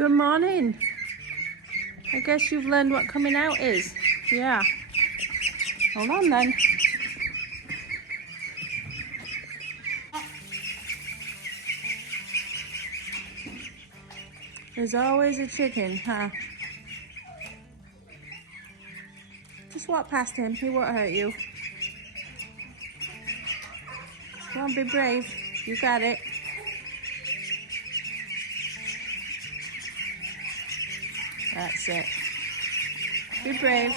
Good morning. I guess you've learned what coming out is. Yeah. Hold on then. There's always a chicken, huh? Just walk past him, he won't hurt you. Come on, be brave. You got it. That's it. Be brave.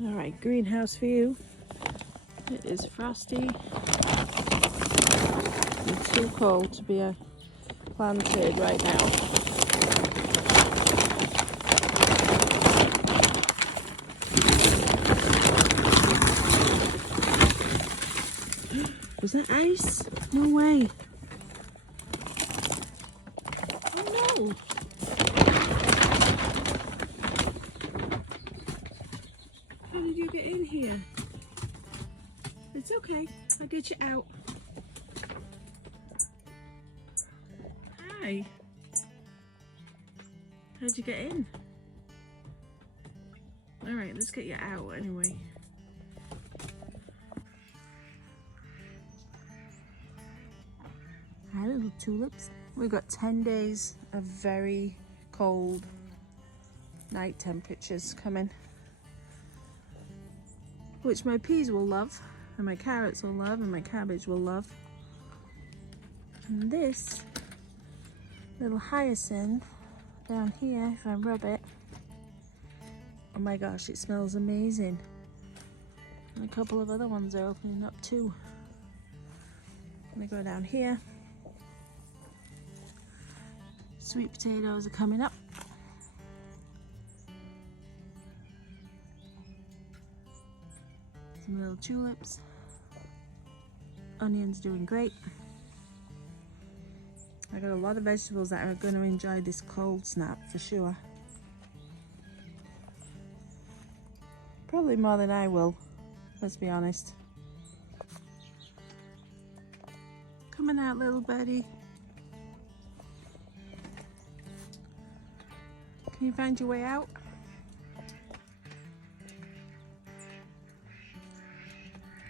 All right, greenhouse view. It is frosty. It's too cold to be planted right now. Was that ice? No way. Oh no. How did you get in here? It's okay. I'll get you out. Hi. How'd you get in? Alright, let's get you out anyway. Hi, little tulips. We've got 10 days of very cold night temperatures coming, which my peas will love, and my carrots will love, and my cabbage will love. And this little hyacinth down here, if I rub it, oh my gosh, it smells amazing. And a couple of other ones are opening up too. I'm gonna go down here. Sweet potatoes are coming up. Some little tulips. Onions doing great. I got a lot of vegetables that are going to enjoy this cold snap for sure. Probably more than I will, let's be honest. Coming out, little birdie. Can you find your way out?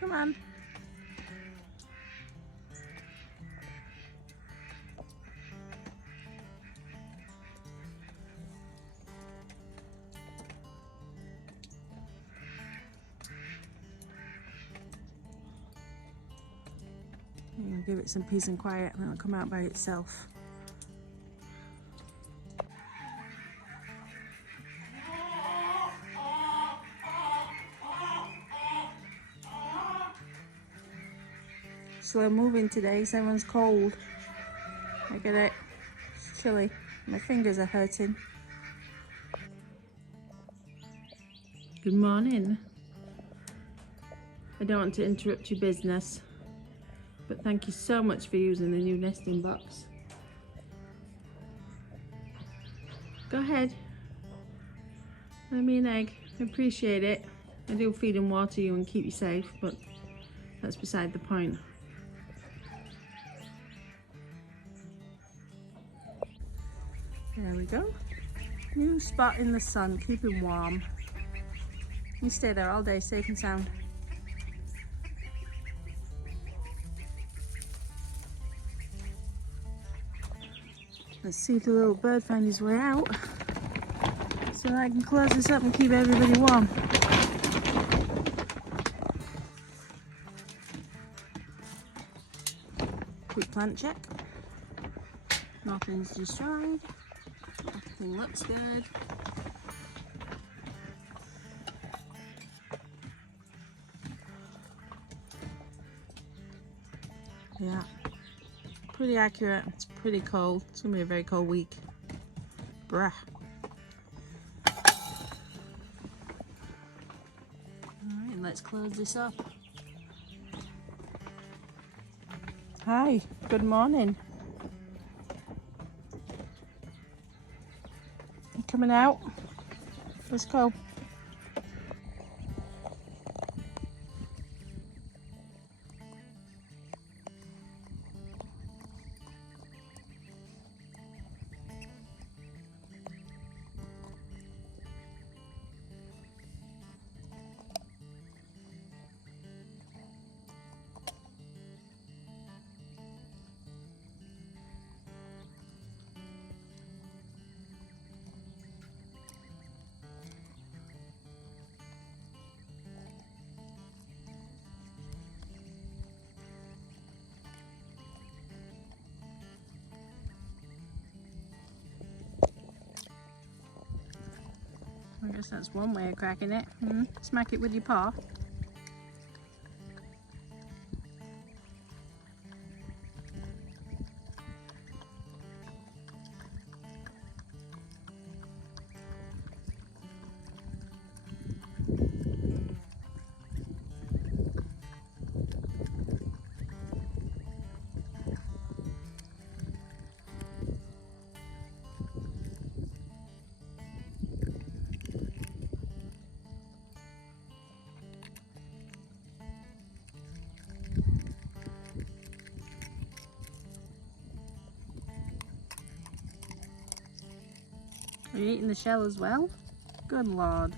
Come on. I'm gonna give it some peace and quiet and then it'll come out by itself. Slow moving today, so everyone's cold. I get it. chilly. My fingers are hurting. Good morning. I don't want to interrupt your business, but thank you so much for using the new nesting box. Go ahead. Let me an egg. I appreciate it. I do feed and water you and keep you safe, but that's beside the point. There we go. New spot in the sun, keep him warm. You stay there all day, safe and sound. Let's see if the little bird finds his way out so I can close this up and keep everybody warm. Quick plant check. Nothing's destroyed. Everything looks good. Yeah, pretty accurate. It's pretty cold. It's gonna be a very cold week. Bruh. Alright, let's close this up. Hi, good morning. You coming out? Let's go. I guess that's one way of cracking it. Smack it with your paw. Are you eating the shell as well? Good lord.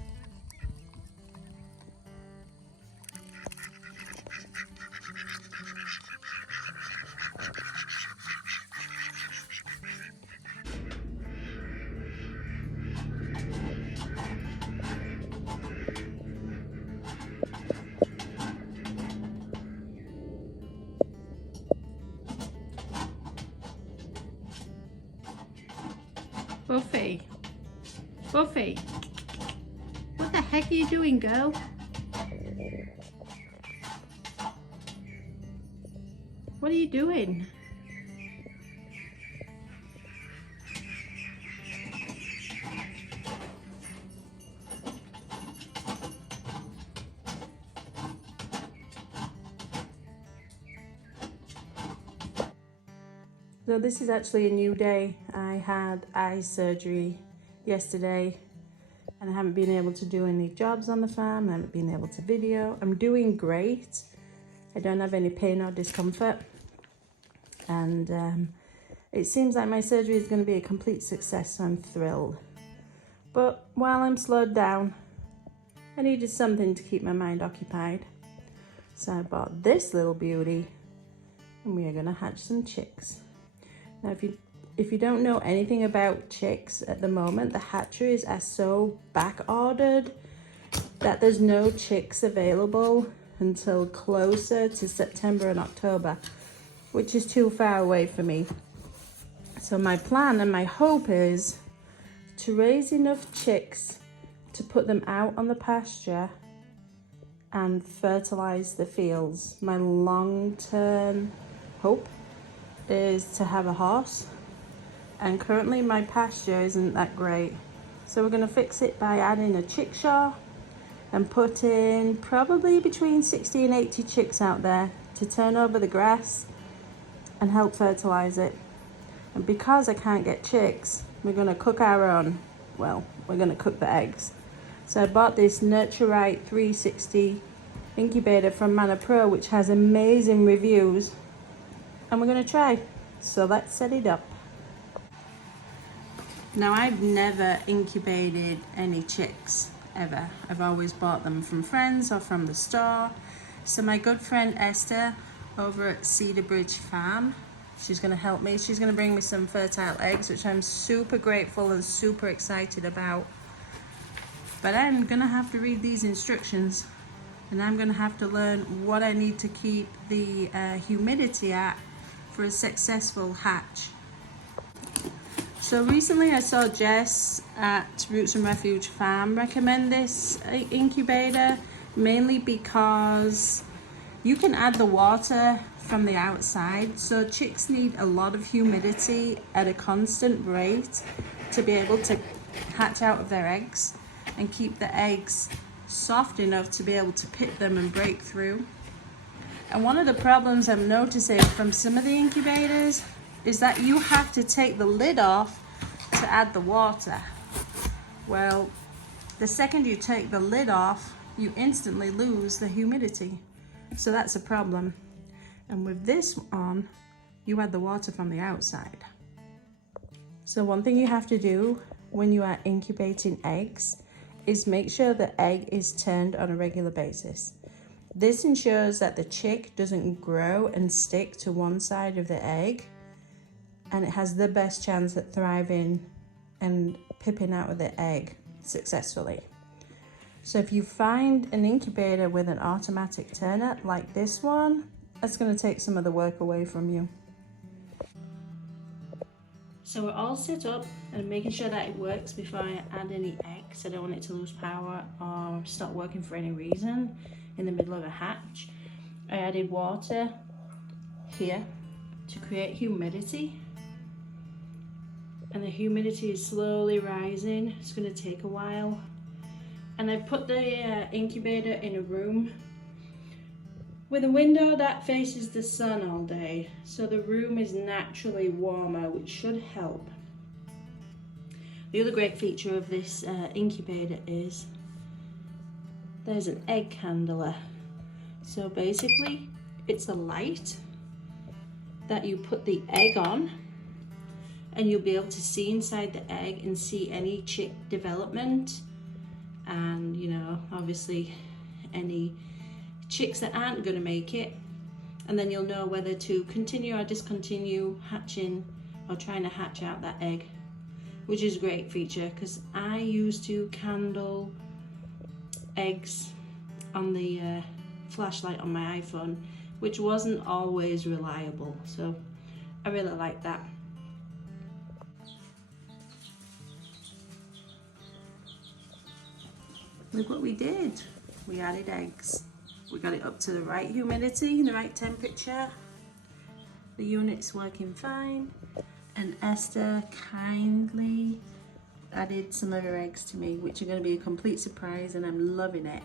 Buffy. Buffy. What the heck are you doing, girl? What are you doing? So this is actually a new day. I had eye surgery yesterday and I haven't been able to do any jobs on the farm. I haven't been able to video. I'm doing great. I don't have any pain or discomfort. And it seems like my surgery is going to be a complete success, so I'm thrilled. But while I'm slowed down, I needed something to keep my mind occupied. So I bought this little beauty and we are going to hatch some chicks. Now, if you don't know anything about chicks at the moment, the hatcheries are so back ordered that there's no chicks available until closer to September and October, which is too far away for me. So my plan and my hope is to raise enough chicks to put them out on the pasture and fertilize the fields. My long-term hope is to have a horse and currently my pasture isn't that great. So we're going to fix it by adding a chickshaw and putting probably between 60 and 80 chicks out there to turn over the grass and help fertilize it. And because I can't get chicks, we're going to cook our own. Well, we're going to cook the eggs. So I bought this Nurture Right 360 incubator from Mana Pro, which has amazing reviews, and we're going to try. So let's set it up. Now, I've never incubated any chicks ever. I've always bought them from friends or from the store. So my good friend Esther over at Cedar Bridge Farm, she's going to help me. She's going to bring me some fertile eggs, which I'm super grateful and super excited about. But I'm going to have to read these instructions, and I'm going to have to learn what I need to keep the humidity at for a successful hatch. So recently I saw Jess at Roots and Refuge Farm recommend this incubator, mainly because you can add the water from the outside. So chicks need a lot of humidity at a constant rate to be able to hatch out of their eggs and keep the eggs soft enough to be able to pit them and break through. And one of the problems I'm noticing from some of the incubators is that you have to take the lid off to add the water. Well, the second you take the lid off, you instantly lose the humidity. So that's a problem. And with this on, you add the water from the outside. So one thing you have to do when you are incubating eggs is make sure the egg is turned on a regular basis. This ensures that the chick doesn't grow and stick to one side of the egg, and it has the best chance at thriving and pipping out of the egg successfully. So if you find an incubator with an automatic turner like this one, that's going to take some of the work away from you. So we're all set up and making sure that it works before I add any eggs. I don't want it to lose power or stop working for any reason in the middle of a hatch. I added water here to create humidity, and the humidity is slowly rising. It's going to take a while. And I put the incubator in a room with a window that faces the sun all day, so the room is naturally warmer, which should help. The other great feature of this incubator is there's an egg handler. So basically it's a light that you put the egg on, and you'll be able to see inside the egg and see any chick development, and you know, obviously any chicks that aren't going to make it, and then you'll know whether to continue or discontinue hatching or trying to hatch out that egg, which is a great feature because I used to candle eggs on the flashlight on my iPhone, which wasn't always reliable, so I really like that. Look what we did. We added eggs. We got it up to the right humidity, the right temperature. The unit's working fine. And Esther kindly added some of her eggs to me, which are going to be a complete surprise, and I'm loving it.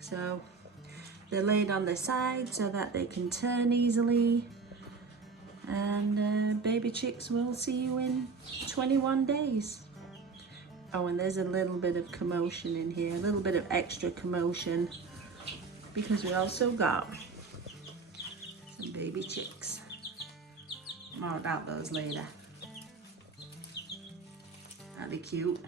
So they're laid on their side so that they can turn easily. And baby chicks will see you in 21 days. Oh, and there's a little bit of commotion in here, a little bit of extra commotion, because we also got some baby chicks. More about those later. That'd be cute.